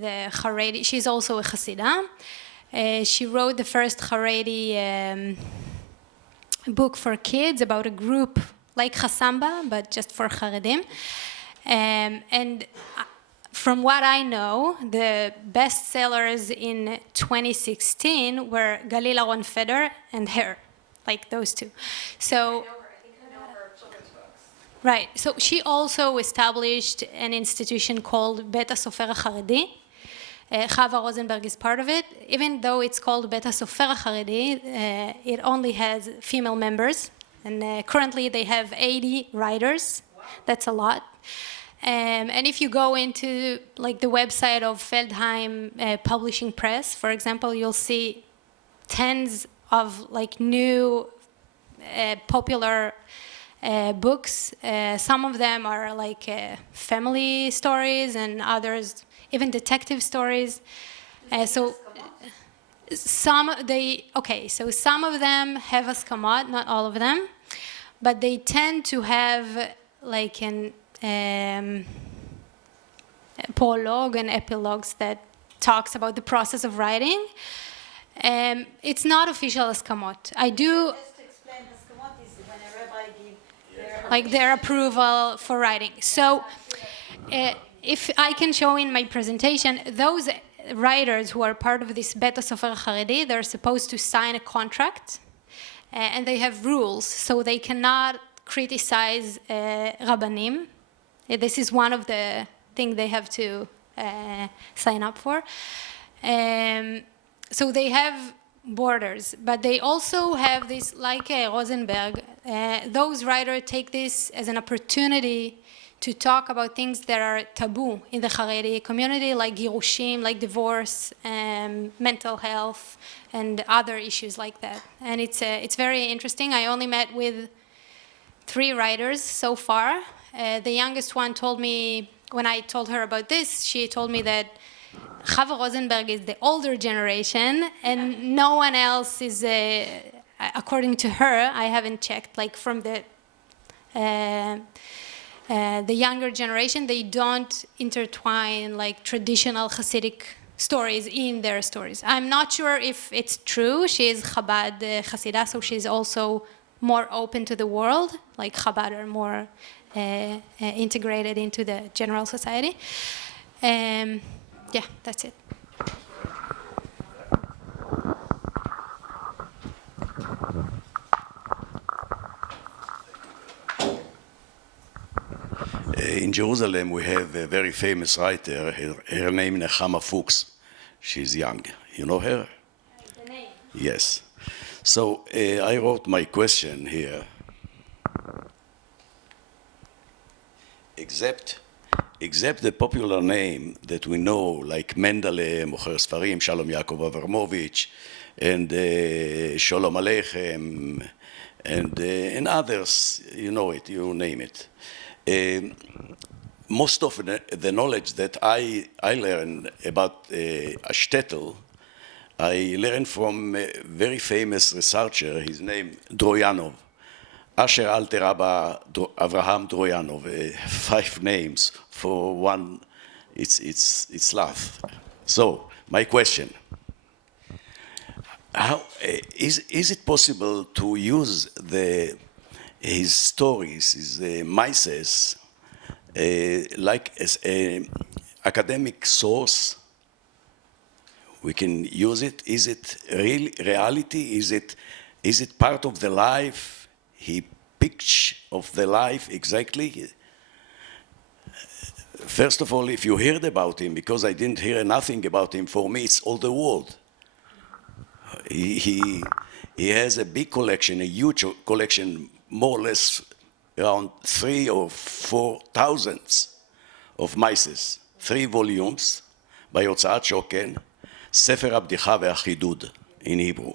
the Haredi, she's also a Hasidah. She wrote the first Haredi book for kids about a group like Hasamba, but just for Haredim. And from what I know, the best sellers in 2016 were Galil Aron Feder and her, like those two. So, right. So she also established an institution called Bet HaSofer HaCharedi. Chava Rosenberg is part of it. Even though it's called Bet HaSofer HaCharedi, it only has female members. And currently they have 80 writers. That's a lot. And if you go into like the website of Feldheim Publishing Press, for example, you'll see tens of like new popular books. Some of them are like family stories, and others even detective stories. So some of them have askamot, not all of them, but they tend to have like an prologue and epilogues that talks about the process of writing. It's not official askamot. I do. Just to explain, askamot is when a rabbi gives like their approval for writing. So if I can show in my presentation, those writers who are part of this Bet HaSofer HaCharedi, they're supposed to sign a contract, and they have rules, so they cannot criticize Rabbanim. This is one of the things they have to sign up for. So they have borders, but they also have this, like Rosenberg, those writers take this as an opportunity to talk about things that are taboo in the Haredi community, like girushim, like divorce, mental health, and other issues like that. And it's very interesting. I only met with 3 writers so far. The youngest one told me, when I told her about this, she told me that Chava Rosenberg is the older generation, and no one else is, according to her, I haven't checked, like from the younger generation, they don't intertwine like traditional Hasidic stories in their stories. I'm not sure if it's true. She is Chabad Hasidah, so she's also more open to the world, like Chabad are more integrated into the general society. Yeah, that's it. In Jerusalem, we have a very famous writer. Her name is Nechama Fuchs. She's young. You know her? The name? Yes. So I wrote my question here. Except the popular name that we know, like Mendele, Mocher Sfarim, Shalom Yaakov Abramovich, and Sholom Aleichem, and others, you know it, you name it. Most of the knowledge that I learned about Ashtetl, I learned from a very famous researcher, his name Droyanov, Asher Alter Rabba Avraham Droyanov, 5 names for one, it's laugh. So, my question, how is it possible to use his stories, his mises, like as an academic source? We can use it. Is it reality? Is it part of the life? He picture of the life exactly. First of all, if you heard about him, because I didn't hear nothing about him, for me it's all the world. He has a big collection, a huge collection, more or less around 3,000 or 4,000 of mises, 3 volumes, בהוצאת שוקן, ספר הבדיחה והחידוד, in Hebrew.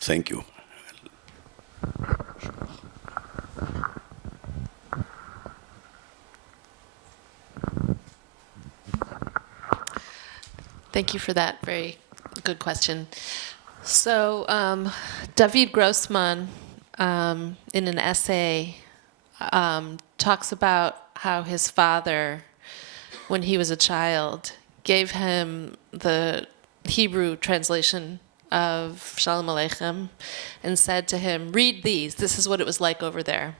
Thank you. Thank you for that very good question. So David Grossman, in an essay, talks about how his father, when he was a child, gave him the Hebrew translation of Shalom Aleichem and said to him, read these. This is what it was like over there.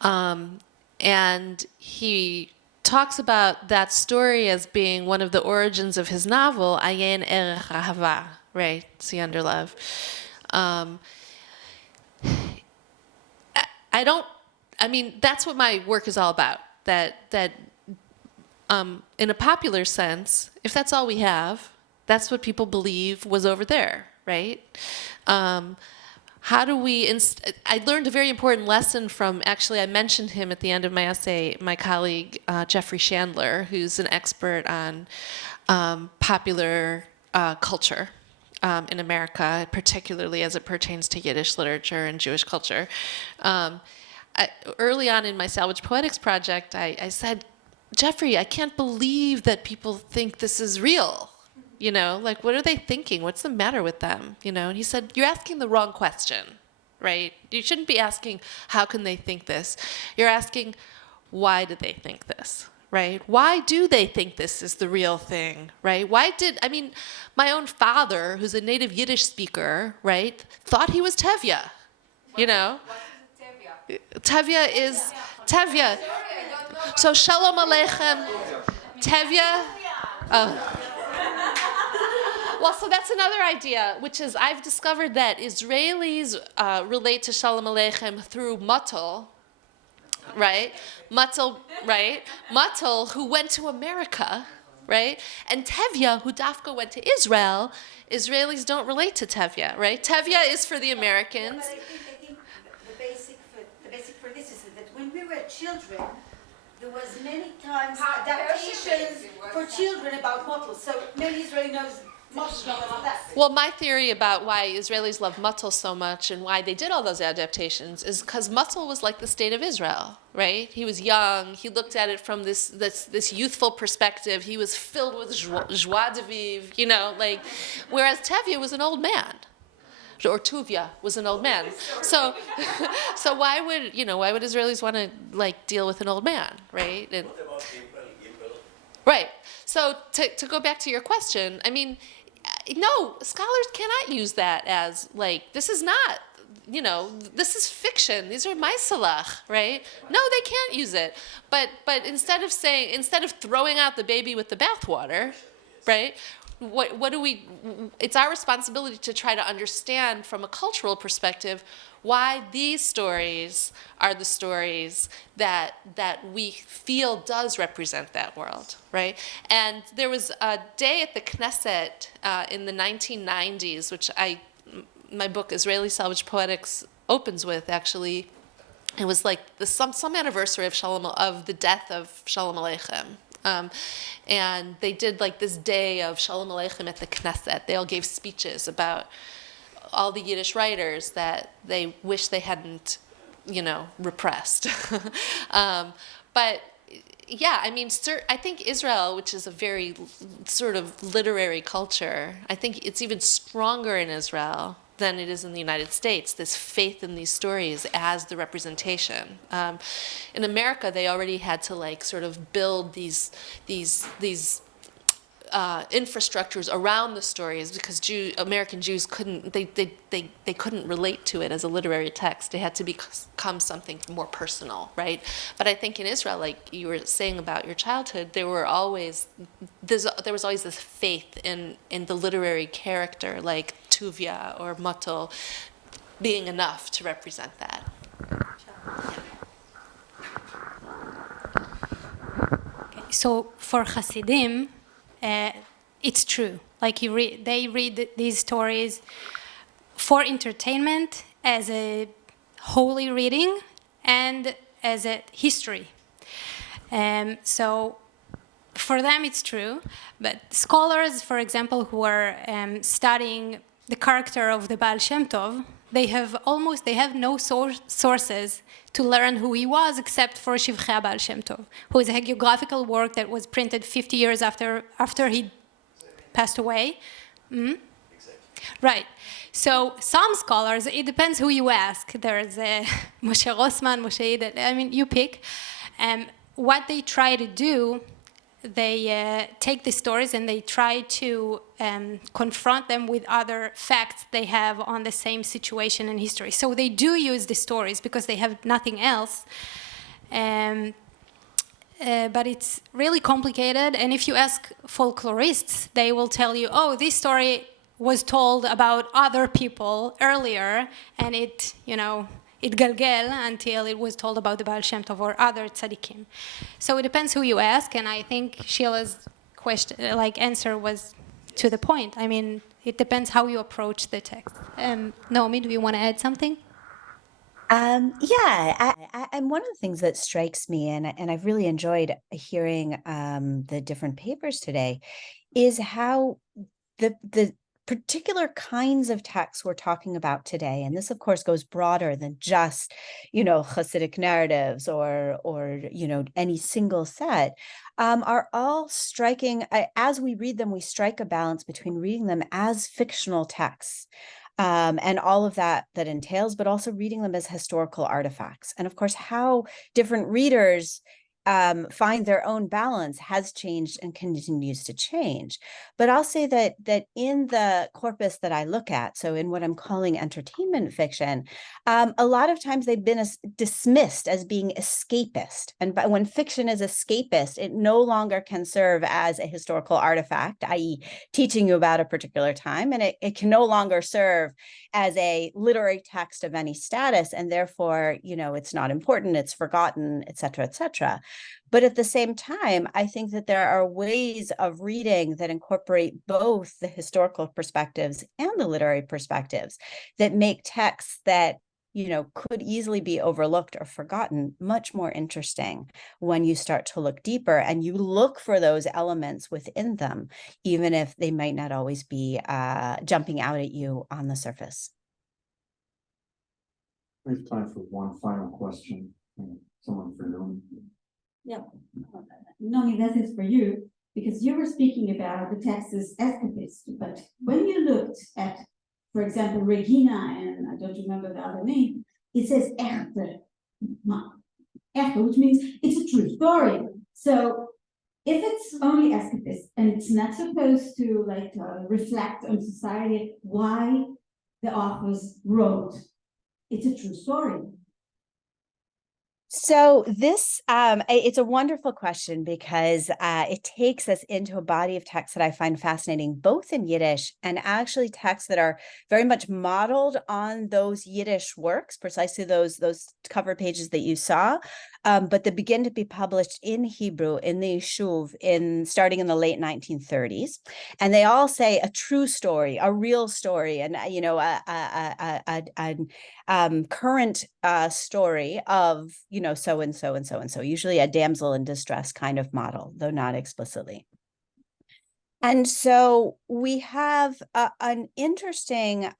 And he talks about that story as being one of the origins of his novel, Ayin Erech Ahava, right? See under love. That's what my work is all about. That in a popular sense, if that's all we have, that's what people believe was over there, right? How do we... I learned a very important lesson from, actually, I mentioned him at the end of my essay, my colleague, Jeffrey Chandler, who's an expert on popular culture in America, particularly as it pertains to Yiddish literature and Jewish culture. Early on in my Salvage Poetics project, I said, Jeffrey, I can't believe that people think this is real. You know, like, what are they thinking? What's the matter with them? You know, and he said, you're asking the wrong question, right? You shouldn't be asking, how can they think this? You're asking, why do they think this, right? Why do they think this is the real thing, right? My own father, who's a native Yiddish speaker, right, thought he was Tevye, you know? Tevye is Tevye. So Shalom Aleichem, Tevye. Well, so that's another idea, which is I've discovered that Israelis relate to Shalom Aleichem through Matal, right? Matal, right? Matal, who went to America, right? And Tevye, who Dafka went to Israel. Israelis don't relate to Tevye, right? Tevye is for the Americans. But I think the basic for this is that when we were children, there was many times adaptations for children about Matal. So many Israeli knows Matal about that. Well, my theory about why Israelis love Matal so much and why they did all those adaptations is because Matal was like the state of Israel, right? He was young. He looked at it from this youthful perspective. He was filled with joie de vivre, you know, like, whereas Tevye was an old man. Or Tuvia was an old man. So why would Israelis want to like deal with an old man, right? And, What about Gimel? right. So to go back to your question, I mean, no, scholars cannot use that as like, this is not, you know, this is fiction. These are maisalach, right? No, they can't use it. But instead of throwing out the baby with the bathwater, right? What do we? It's our responsibility to try to understand from a cultural perspective why these stories are the stories that we feel does represent that world, right? And there was a day at the Knesset in the 1990s, which my book Israeli Salvage Poetics opens with. Actually, it was like some anniversary of the death of Shalom Aleichem. And they did like this day of Shalom Aleichem at the Knesset. They all gave speeches about all the Yiddish writers that they wish they hadn't, you know, repressed. But yeah, I mean, I think Israel, which is a very sort of literary culture, I think it's even stronger in Israel than it is in the United States, this faith in these stories as the representation. In America, they already had to like sort of build these infrastructures around the stories because American Jews couldn't couldn't relate to it as a literary text. It had to become something more personal, right? But I think in Israel, like you were saying about your childhood, there was always this faith in the literary character, like Tuvia or Matal, being enough to represent that. Okay, so for Hasidim, it's true. Like they read these stories for entertainment, as a holy reading, and as a history. So for them it's true, but scholars, for example, who are studying the character of the Baal Shem Tov, they have no sources to learn who he was except for Shivchei Baal Shem Tov, who is a hagiographical work that was printed 50 years after he passed away. Mm-hmm. Exactly. Right. So some scholars, it depends who you ask. There's Moshe Rossman, Moshe Idel, I mean, you pick. What they try to do, they take the stories and they try to confront them with other facts they have on the same situation in history. So they do use the stories because they have nothing else. But it's really complicated, and if you ask folklorists, they will tell you, oh, this story was told about other people earlier, and it, it galgal until it was told about the Baal Shem Tov or other tzaddikim. So it depends who you ask, and I think Sheila's question, answer was to the point. I mean, it depends how you approach the text. Naomi, do you want to add something? And one of the things that strikes me, and I've really enjoyed hearing the different papers today, is how the particular kinds of texts we're talking about today, and this of course goes broader than just, Hasidic narratives or any single set, are all striking, as we read them, we strike a balance between reading them as fictional texts, and all of that entails, but also reading them as historical artifacts. And of course, how different readers find their own balance has changed and continues to change. But I'll say that in the corpus that I look at, so in what I'm calling entertainment fiction, a lot of times they've been dismissed as being escapist. And when fiction is escapist, it no longer can serve as a historical artifact, i.e. teaching you about a particular time, and it can no longer serve as a literary text of any status, and therefore, it's not important, it's forgotten, et cetera, et cetera. But at the same time, I think that there are ways of reading that incorporate both the historical perspectives and the literary perspectives that make texts that, could easily be overlooked or forgotten much more interesting when you start to look deeper and you look for those elements within them, even if they might not always be jumping out at you on the surface. We have time for one final question. Someone for Naomi. Yeah, Naomi, that is for you, because you were speaking about the text as escapist, but when you looked at, for example, Regina, and I don't remember the other name, it says echte, which means it's a true story. So if it's only escapist and it's not supposed to reflect on society, why the authors wrote it's a true story? So this, it's a wonderful question because it takes us into a body of text that I find fascinating, both in Yiddish and actually texts that are very much modeled on those Yiddish works, precisely those cover pages that you saw, but that begin to be published in Hebrew in the Yishuv starting in the late 1930s. And they all say a true story, a real story, and current story of, so and so and so and so, usually a damsel in distress kind of model, though not explicitly. And so we have an interesting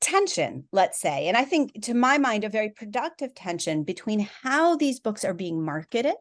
tension, let's say, and I think, to my mind, a very productive tension between how these books are being marketed,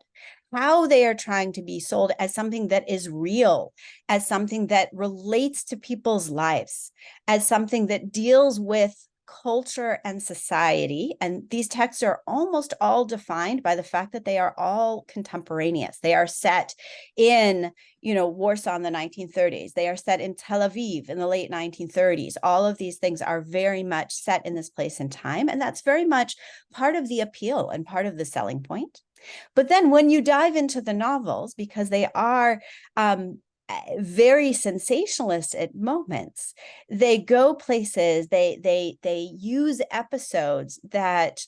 how they are trying to be sold as something that is real, as something that relates to people's lives, as something that deals with culture and society. And these texts are almost all defined by the fact that they are all contemporaneous. They are set in, Warsaw in the 1930s. They are set in Tel Aviv in the late 1930s. All of these things are very much set in this place and time. And that's very much part of the appeal and part of the selling point. But then when you dive into the novels, because they are very sensationalist at moments, they go places, they use episodes that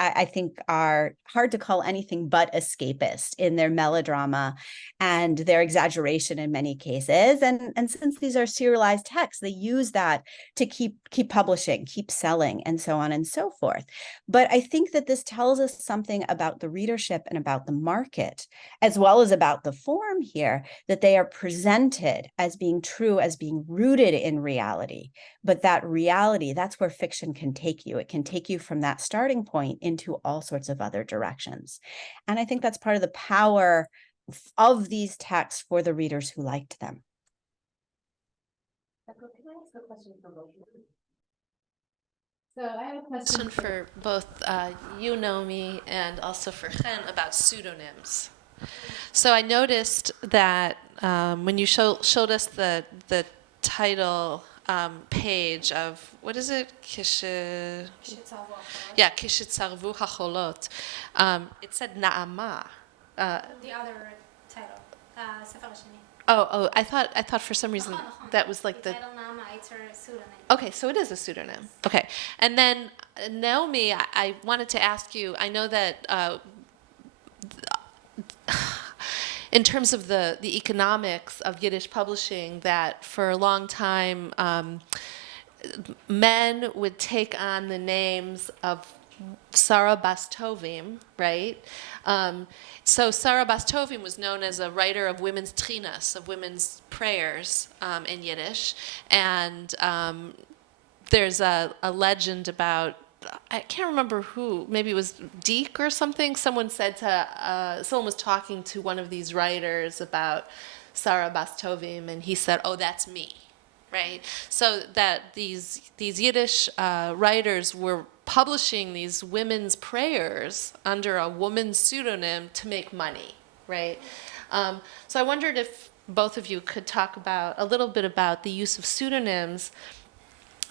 I think are hard to call anything but escapist in their melodrama and their exaggeration in many cases. And since these are serialized texts, they use that to keep publishing, keep selling, and so on and so forth. But I think that this tells us something about the readership and about the market, as well as about the form here, that they are presented as being true, as being rooted in reality. But that reality, that's where fiction can take you. It can take you from that starting point into all sorts of other directions. And I think that's part of the power of these texts for the readers who liked them. Can I ask a question for both of you? So I have a question For both you, Naomi, and also for Chen about pseudonyms. So I noticed that when you showed us the title page of, what is it? Yeah, כשצרבו החולות. It said נעמה. The other title, הספר השני. Oh, I thought for some reason that was like the title נעמה, it's her pseudonym. Okay, so it is a pseudonym. Okay. And then Naomi, I wanted to ask you, I know that in terms of the economics of Yiddish publishing, that for a long time men would take on the names of Sarah Bas Tovim, right? So Sarah Bas Tovim was known as a writer of women's trinas, of women's prayers in Yiddish. And there's a legend about, I can't remember who, maybe it was Deke or something. Someone was talking to one of these writers about Sarah Bas Tovim, and he said, "Oh, that's me," right? So that these Yiddish writers were publishing these women's prayers under a woman's pseudonym to make money, right? So I wondered if both of you could talk a little bit about the use of pseudonyms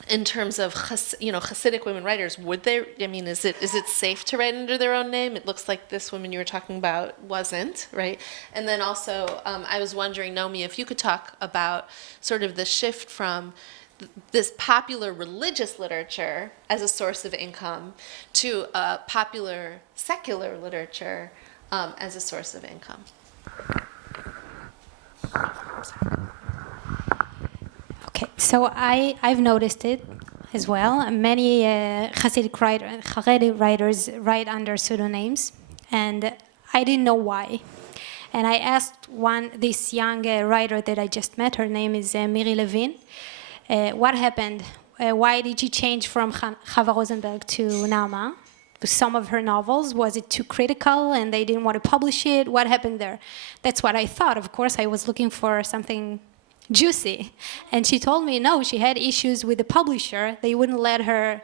in terms of, Hasidic women writers. Would they? I mean, is it safe to write under their own name? It looks like this woman you were talking about wasn't, right? And then also, I was wondering, Naomi, if you could talk about sort of the shift from this popular religious literature as a source of income to popular secular literature as a source of income. Okay, so I've noticed it as well. Many Haredi writers write under pseudonyms, and I didn't know why. And I asked this young writer that I just met, her name is Miri Levin, what happened? Why did she change from Chava Rosenberg to Naama? Some of her novels, was it too critical and they didn't want to publish it? What happened there? That's what I thought. Of course, I was looking for something juicy. And she told me, no, she had issues with the publisher. They wouldn't let her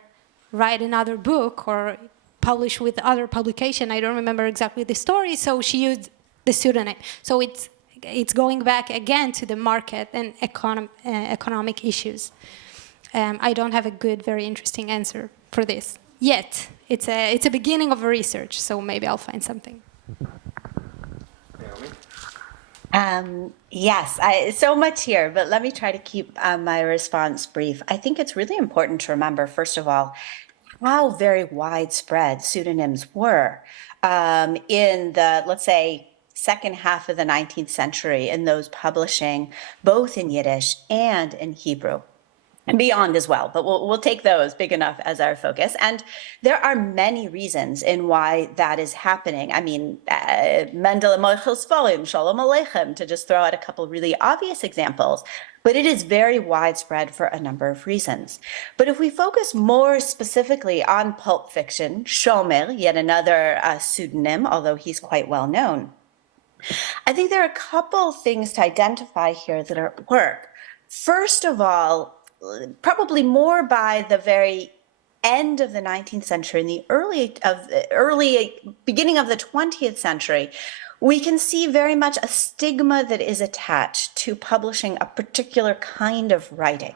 write another book or publish with other publication. I don't remember exactly the story, so she used the pseudonym. So it's going back again to the market and economic issues. I don't have a good, very interesting answer for this yet. It's a beginning of a research, so maybe I'll find something. Yes, so much here, but let me try to keep my response brief. I think it's really important to remember, first of all, how very widespread pseudonyms were in the, let's say, second half of the 19th century, in those publishing both in Yiddish and in Hebrew. And beyond as well, but we'll take those big enough as our focus. And there are many reasons in why that is happening. I mean, Mendel Moichel Svolim, Shalom Aleichem, to just throw out a couple really obvious examples, but it is very widespread for a number of reasons. But if we focus more specifically on pulp fiction, Shomer, yet another pseudonym, although he's quite well known, I think there are a couple things to identify here that are at work. First of all, probably more by the very end of the 19th century and the early beginning of the 20th century, we can see very much a stigma that is attached to publishing a particular kind of writing.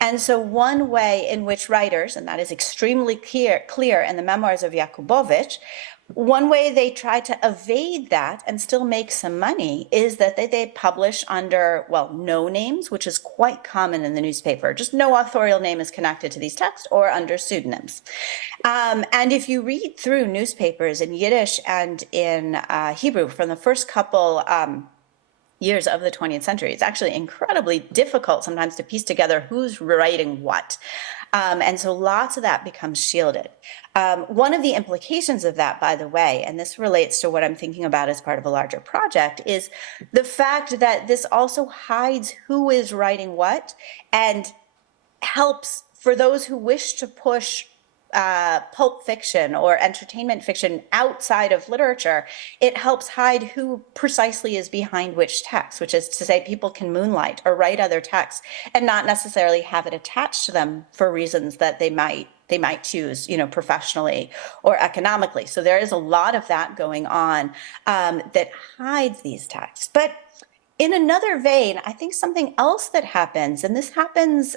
And so one way in which writers, and that is extremely clear in the memoirs of Yakubovich, one way they try to evade that and still make some money is that they publish under, well, no names, which is quite common in the newspaper. Just no authorial name is connected to these texts, or under pseudonyms. And if you read through newspapers in Yiddish and in Hebrew from the first couple years of the 20th century, it's actually incredibly difficult sometimes to piece together who's writing what. And so lots of that becomes shielded. One of the implications of that, by the way, and this relates to what I'm thinking about as part of a larger project, is the fact that this also hides who is writing what and helps for those who wish to push pulp fiction or entertainment fiction outside of literature. It helps hide who precisely is behind which text, which is to say people can moonlight or write other texts and not necessarily have it attached to them for reasons that they might they might choose, professionally or economically. So there is a lot of that going on that hides these texts. But in another vein, I think something else that happens, and this happens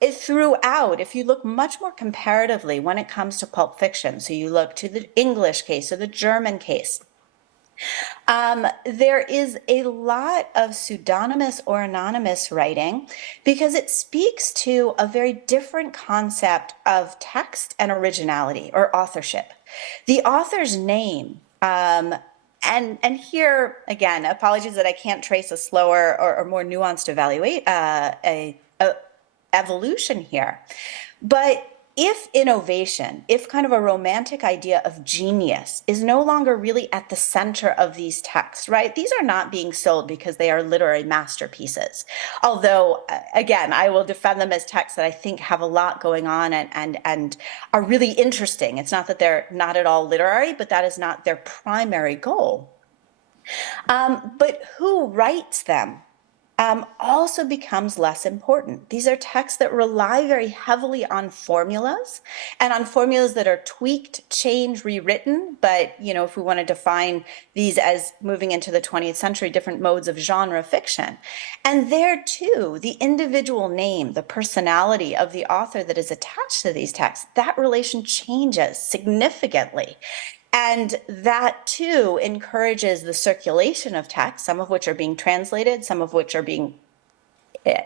throughout, if you look much more comparatively when it comes to pulp fiction, so you look to the English case or the German case, there is a lot of pseudonymous or anonymous writing because it speaks to a very different concept of text and originality or authorship. The author's name, and here again, apologies that I can't trace a slower or more nuanced evolution here, but if innovation, if kind of a romantic idea of genius is no longer really at the center of these texts, right? These are not being sold because they are literary masterpieces. Although, again, I will defend them as texts that I think have a lot going on and are really interesting. It's not that they're not at all literary, but that is not their primary goal. But who writes them? Also becomes less important. These are texts that rely very heavily on formulas and on formulas that are tweaked, changed, rewritten. But, if we want to define these as moving into the 20th century, different modes of genre fiction. And there too, the individual name, the personality of the author that is attached to these texts, that relation changes significantly. And that too encourages the circulation of texts, some of which are being translated, some of which are being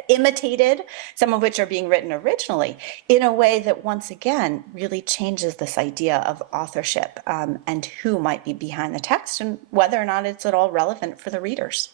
imitated, some of which are being written originally, in a way that once again really changes this idea of authorship and who might be behind the text and whether or not it's at all relevant for the readers.